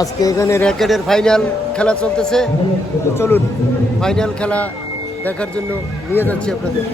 আজকে এখানে র্যাকেটের ফাইনাল খেলা চলতেছে। চলুন ফাইনাল খেলা দেখার জন্য নিয়ে যাচ্ছি আপনাদের।